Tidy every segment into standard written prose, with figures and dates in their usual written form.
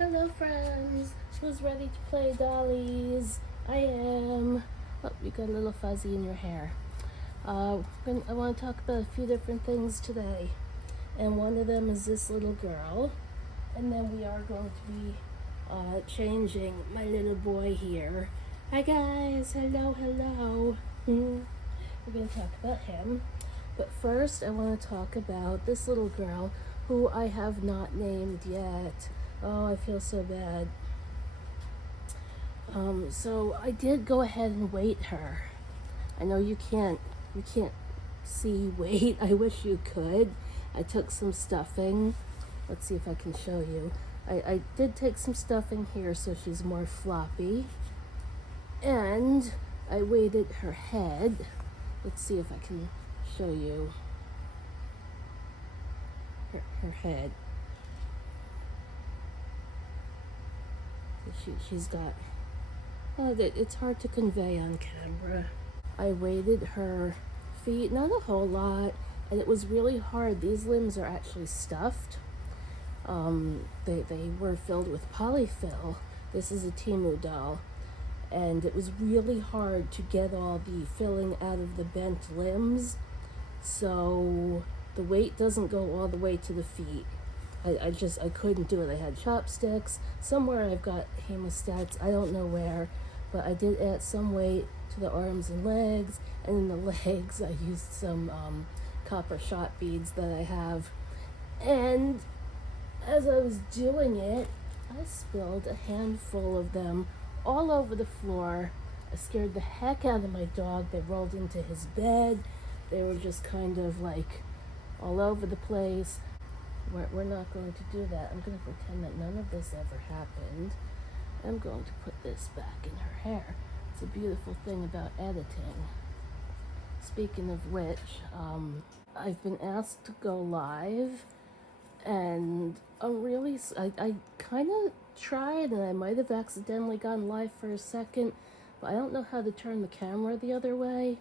Hello friends, who's ready to play dollies? I am. Oh, you got a little fuzzy in your hair. I want to talk about a few different things today. And one of them is this little girl. And then we are going to be changing my little boy here. Hi guys, hello. We're going to talk about him. But first I want to talk about this little girl who I have not named yet. Oh, I feel so bad. So I did go ahead and weight her. I know you can't see weight. I wish you could. I took some stuffing. Let's see if I can show you. I did take some stuffing here so she's more floppy. And I weighted her head. Let's see if I can show you her head. She's got, it's hard to convey on camera. I weighted her feet, not a whole lot, and it was really hard. These limbs are actually stuffed. They were filled with polyfill. This is a Temu doll, and it was really hard to get all the filling out of the bent limbs, so the weight doesn't go all the way to the feet. I couldn't do it. I had chopsticks. Somewhere I've got hemostats. I don't know where, but I did add some weight to the arms and legs. And in the legs, I used some copper shot beads that I have. And as I was doing it, I spilled a handful of them all over the floor. I scared the heck out of my dog. They rolled into his bed. They were just kind of like all over the place. We're not going to do that. I'm going to pretend that none of this ever happened. I'm going to put this back in her hair. It's a beautiful thing about editing. Speaking of which, I've been asked to go live, and I kind of tried, and I might have accidentally gone live for a second, but I don't know how to turn the camera the other way.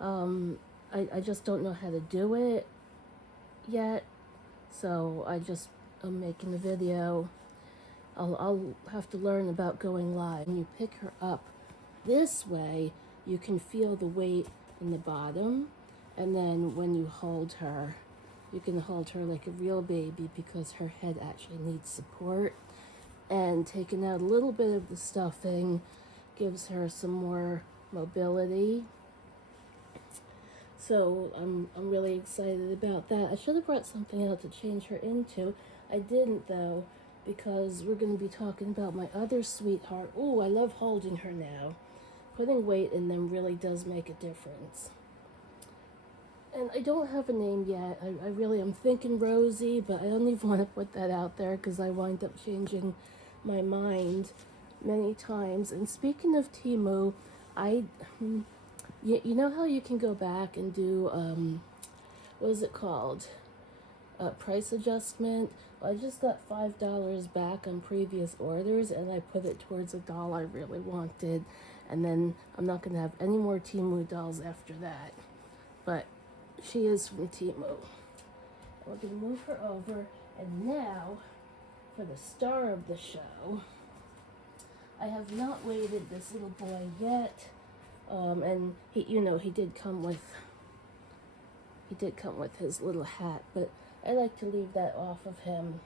I just don't know how to do it yet. So I'm making a video. I'll have to learn about going live. When you pick her up this way, you can feel the weight in the bottom. And then when you hold her, you can hold her like a real baby because her head actually needs support. And taking out a little bit of the stuffing gives her some more mobility. So I'm really excited about that. I should have brought something out to change her into. I didn't though, because we're going to be talking about my other sweetheart. Oh, I love holding her now. Putting weight in them really does make a difference. And I don't have a name yet. I'm thinking Rosie, but I don't even want to put that out there because I wind up changing my mind many times. And speaking of Temu, you know how you can go back and do, what is it called? Price adjustment? Well, I just got $5 back on previous orders, and I put it towards a doll I really wanted. And then I'm not going to have any more Temu dolls after that. But she is from Temu. We're going to move her over. And now, for the star of the show, I have not weighted this little boy yet. And he did come with his little hat, but I like to leave that off of him.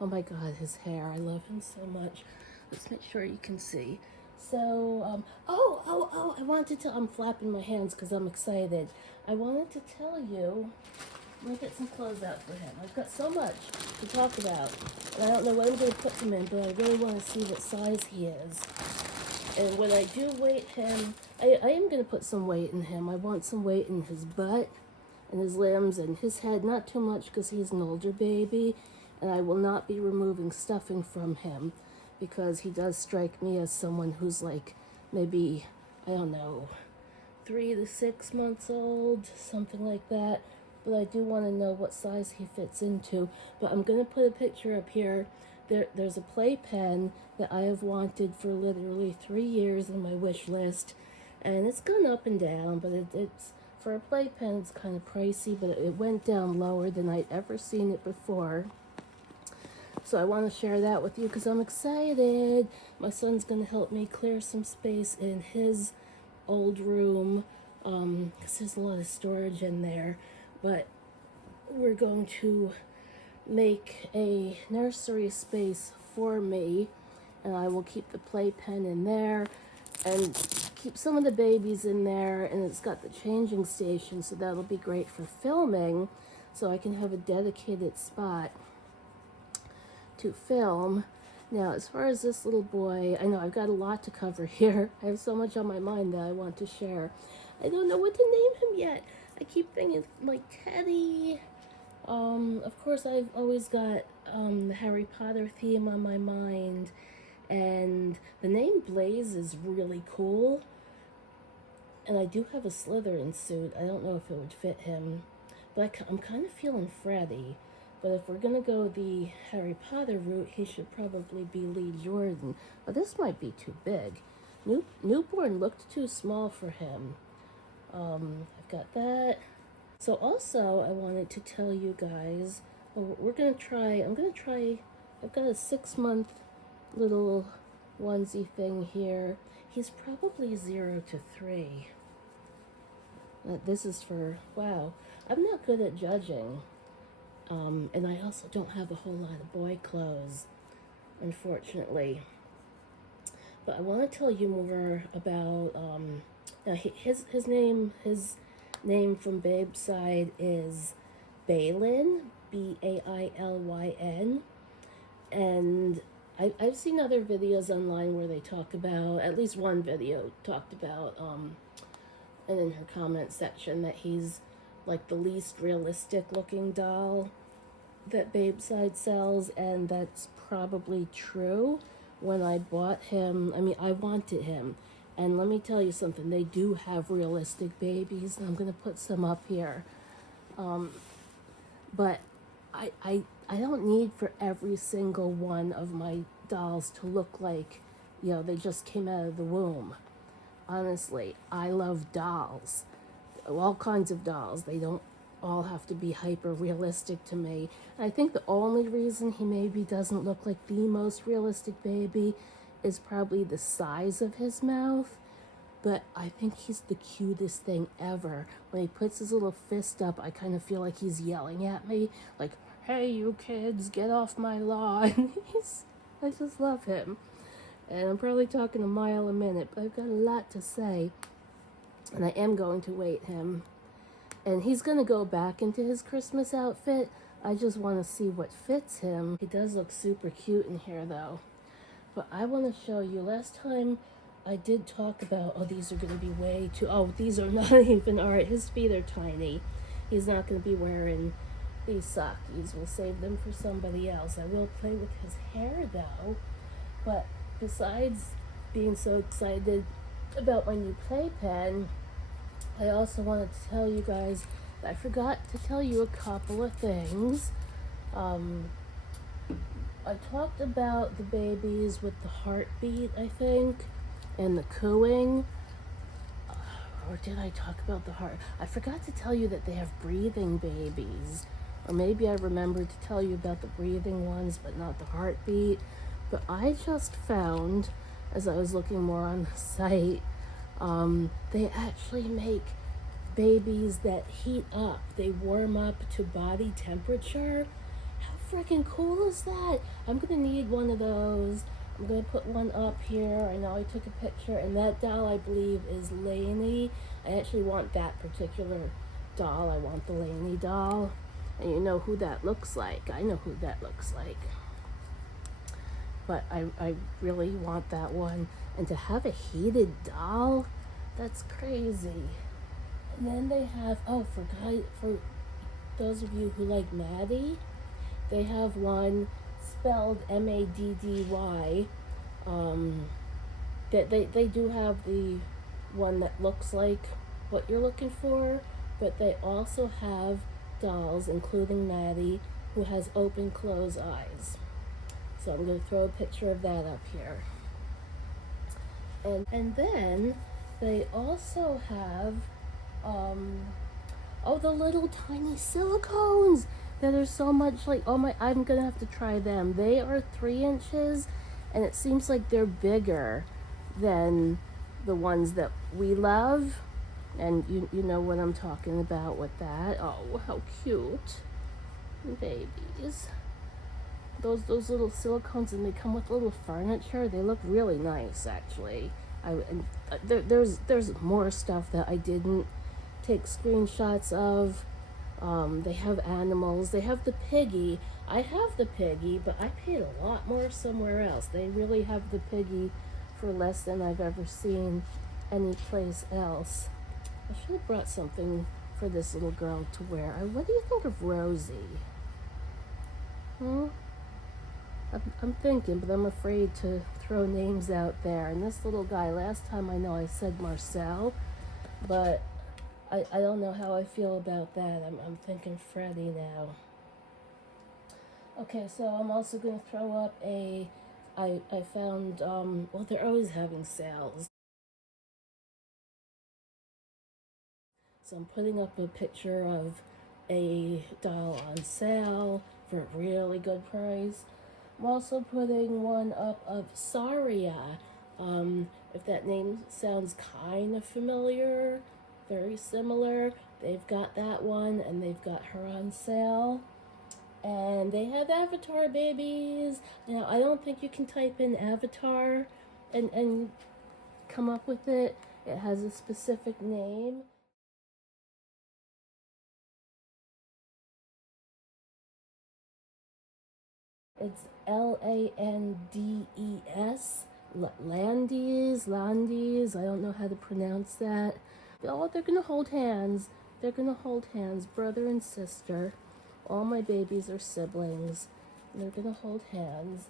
Oh my God, his hair! I love him so much. Let's make sure you can see. So, I'm flapping my hands because I'm excited. I wanted to tell you. I'm gonna get some clothes out for him. I've got so much to talk about, and I don't know what I'm gonna put them in, but I really want to see what size he is. And when I do weight him, I am going to put some weight in him. I want some weight in his butt and his limbs and his head. Not too much because he's an older baby. And I will not be removing stuffing from him because he does strike me as someone who's like maybe, I don't know, 3 to 6 months old, something like that. But I do want to know what size he fits into. But I'm going to put a picture up here. There's a playpen that I have wanted for literally 3 years on my wish list, and it's gone up and down, but it's for a playpen, it's kind of pricey, but it went down lower than I'd ever seen it before. So I want to share that with you because I'm excited. My son's going to help me clear some space in his old room because there's a lot of storage in there. But we're going to make a nursery space for me, and I will keep the playpen in there and keep some of the babies in there, and it's got the changing station, so that'll be great for filming, so I can have a dedicated spot to film. Now, as far as this little boy, I know I've got a lot to cover here. I have so much on my mind that I want to share. I don't know what to name him yet. I keep thinking like Teddy. Of course, I've always got the Harry Potter theme on my mind, and the name Blaze is really cool. And I do have a Slytherin suit. I don't know if it would fit him, but I'm kind of feeling Freddy. But if we're gonna go the Harry Potter route, he should probably be Lee Jordan. But this might be too big. Newborn looked too small for him. I've got that. So also, I wanted to tell you guys, I'm gonna try, I've got a 6-month little onesie thing here. He's probably 0 to 3. This is for, wow, I'm not good at judging. And I also don't have a whole lot of boy clothes, unfortunately. But I want to tell you more about, now his name from Babeside is Balin, Bailyn, and I've seen other videos online where they talk about, at least one video talked about, and in her comment section, that he's like the least realistic looking doll that Babeside sells, and that's probably true. When I bought him, I mean, I wanted him. And let me tell you something, they do have realistic babies, and I'm going to put some up here. But I don't need for every single one of my dolls to look like, you know, they just came out of the womb. Honestly, I love dolls. All kinds of dolls. They don't all have to be hyper realistic to me. And I think the only reason he maybe doesn't look like the most realistic baby is probably the size of his mouth, but I think he's the cutest thing ever. When he puts his little fist up, I kind of feel like he's yelling at me, like, hey, you kids, get off my lawn. I just love him. And I'm probably talking a mile a minute, but I've got a lot to say, and I am going to weight him. And he's going to go back into his Christmas outfit. I just want to see what fits him. He does look super cute in here, though. But I want to show you, last time I did talk about, oh, these are going to be way too, oh, these are not even, all right, his feet are tiny. He's not going to be wearing these sockies. We'll save them for somebody else. I will play with his hair, though. But besides being so excited about my new playpen, I also wanted to tell you guys, I forgot to tell you a couple of things. I talked about the babies with the heartbeat, I think, and the cooing. Or did I talk about the heart? I forgot to tell you that they have breathing babies. Or maybe I remembered to tell you about the breathing ones, but not the heartbeat. But I just found, as I was looking more on the site, they actually make babies that heat up. They warm up to body temperature. How freaking cool is that? I'm gonna need one of those. I'm gonna put one up here. I know I took a picture, and that doll, I believe, is Lainey. I actually want that particular doll. I want the Lainey doll. And you know who that looks like. I know who that looks like. But I really want that one. And to have a heated doll, that's crazy. And then they have, oh, for those of you who like Maddie, they have one spelled M-A-D-D-Y. They do have the one that looks like what you're looking for, but they also have dolls, including Maddie, who has open closed eyes. So I'm going to throw a picture of that up here. And then they also have, oh, the little tiny silicones. that are so much like, oh my, I'm gonna have to try them. They are 3 inches, and it seems like they're bigger than the ones that we love. And you know what I'm talking about with that. Oh, how cute. Babies. Those little silicones, and they come with little furniture. They look really nice, actually. There's more stuff that I didn't take screenshots of. They have animals. They have the piggy. I have the piggy, but I paid a lot more somewhere else. They really have the piggy for less than I've ever seen anyplace else. I should have brought something for this little girl to wear. What do you think of Rosie? I'm thinking, but I'm afraid to throw names out there. And this little guy, last time I know I said Marcel, but I don't know how I feel about that. I'm thinking Freddie now. Okay, so I'm also going to throw up I found, well, they're always having sales. So I'm putting up a picture of a doll on sale for a really good price. I'm also putting one up of Saria. If that name sounds kind of familiar, very similar. They've got that one, and they've got her on sale. And they have avatar babies. Now, I don't think you can type in avatar and come up with it. It has a specific name. It's Landes. Landes. I don't know how to pronounce that. Oh, they're gonna hold hands. They're gonna hold hands, brother and sister. All my babies are siblings. And they're gonna hold hands.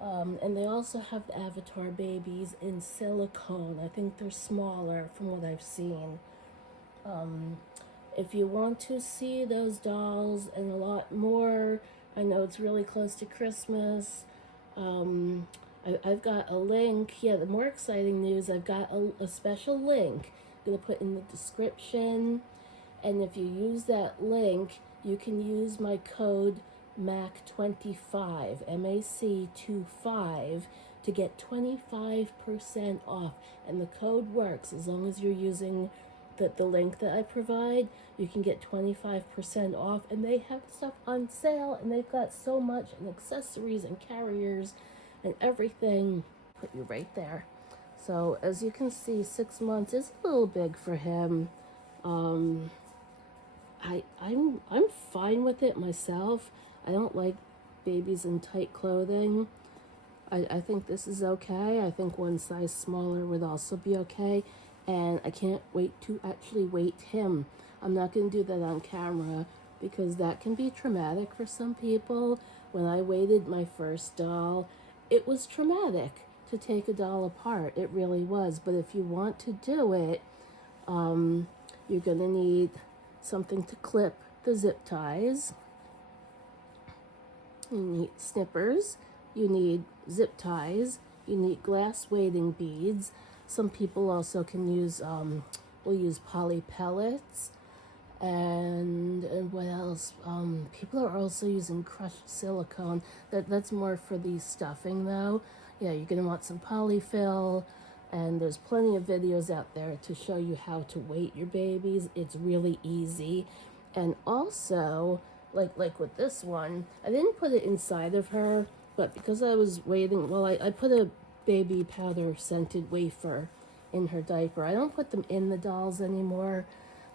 And they also have the avatar babies in silicone. I think they're smaller from what I've seen. If you want to see those dolls and a lot more, I know it's really close to Christmas. I've got a link. Yeah, the more exciting news, I've got a special link I'm going to put in the description. And if you use that link, you can use my code MAC25, MAC25, to get 25% off. And the code works as long as you're using the link that I provide. You can get 25% off, and they have stuff on sale, and they've got so much, and accessories and carriers and everything. Put you right there. So as you can see, 6 months is a little big for him. I'm fine with it myself. I don't like babies in tight clothing. I think this is okay. I think one size smaller would also be okay. And I can't wait to actually weight him. I'm not going to do that on camera because that can be traumatic for some people. When I weighted my first doll, it was traumatic to take a doll apart. It really was. But if you want to do it, you're going to need something to clip the zip ties. You need snippers. You need zip ties. You need glass weighting beads. Some people also can use, will use poly pellets. And what else? People are also using crushed silicone. That's more for the stuffing though. Yeah, you're gonna want some polyfill, and there's plenty of videos out there to show you how to weight your babies. It's really easy. And also, like with this one, I didn't put it inside of her, but because I was waiting, well, I put a baby powder scented wafer in her diaper. I don't put them in the dolls anymore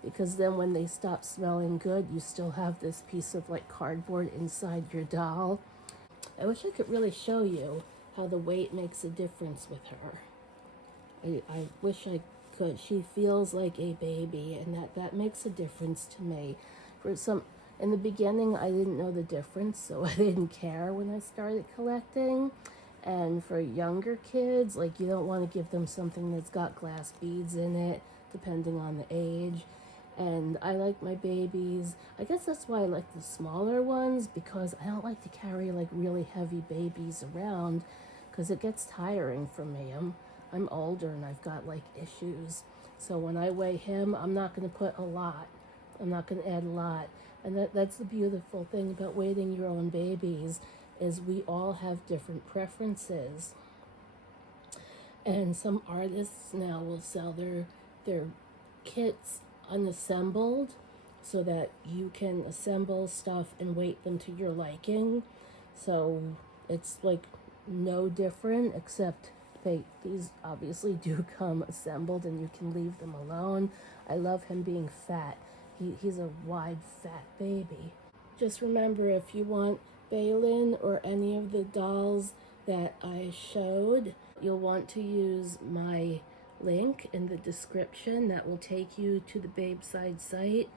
because then when they stop smelling good, you still have this piece of like cardboard inside your doll. I wish I could really show you how the weight makes a difference with her. I wish I could. She feels like a baby, and that makes a difference to me. In the beginning, I didn't know the difference, so I didn't care when I started collecting. And for younger kids, like, you don't want to give them something that's got glass beads in it, depending on the age. And I like my babies. I guess that's why I like the smaller ones, because I don't like to carry like really heavy babies around, because it gets tiring for me. I'm older and I've got like issues. So when I weigh him, I'm not going to put a lot. I'm not going to add a lot. And that's the beautiful thing about waiting your own babies, is we all have different preferences. And some artists now will sell their kits unassembled so that you can assemble stuff and weight them to your liking. So it's like no different, except these obviously do come assembled and you can leave them alone. I love him being fat. He's a wide, fat baby. Just remember, if you want Balin or any of the dolls that I showed, you'll want to use my link in the description. That will take you to the Babeside site.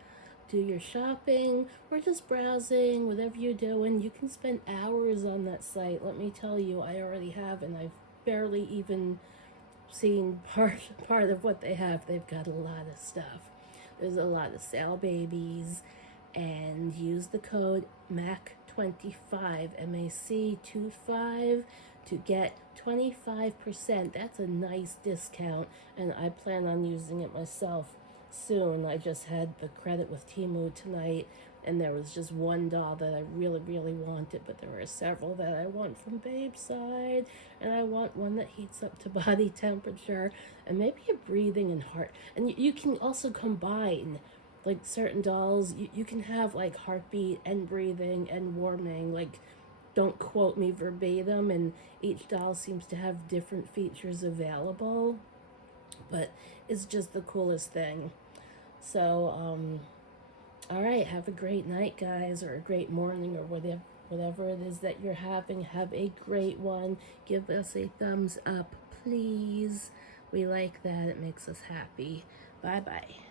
Do your shopping or just browsing, whatever you're doing. You can spend hours on that site. Let me tell you, I already have, and I've barely even seen part of what they have. They've got a lot of stuff. There's a lot of sale babies, and use the code MAC25, MAC25, to get 25%. That's a nice discount, and I plan on using it myself soon. I just had the credit with Temu tonight, and there was just one doll that I really, really wanted, but there were several that I want from Babeside, and I want one that heats up to body temperature, and maybe a breathing and heart. And you can also combine, like, certain dolls. You can have, like, heartbeat and breathing and warming. Like, don't quote me verbatim, and each doll seems to have different features available, but it's just the coolest thing. So, all right, have a great night, guys, or a great morning, or whatever it is that you're having. Have a great one. Give us a thumbs up, please. We like that. It makes us happy. Bye-bye.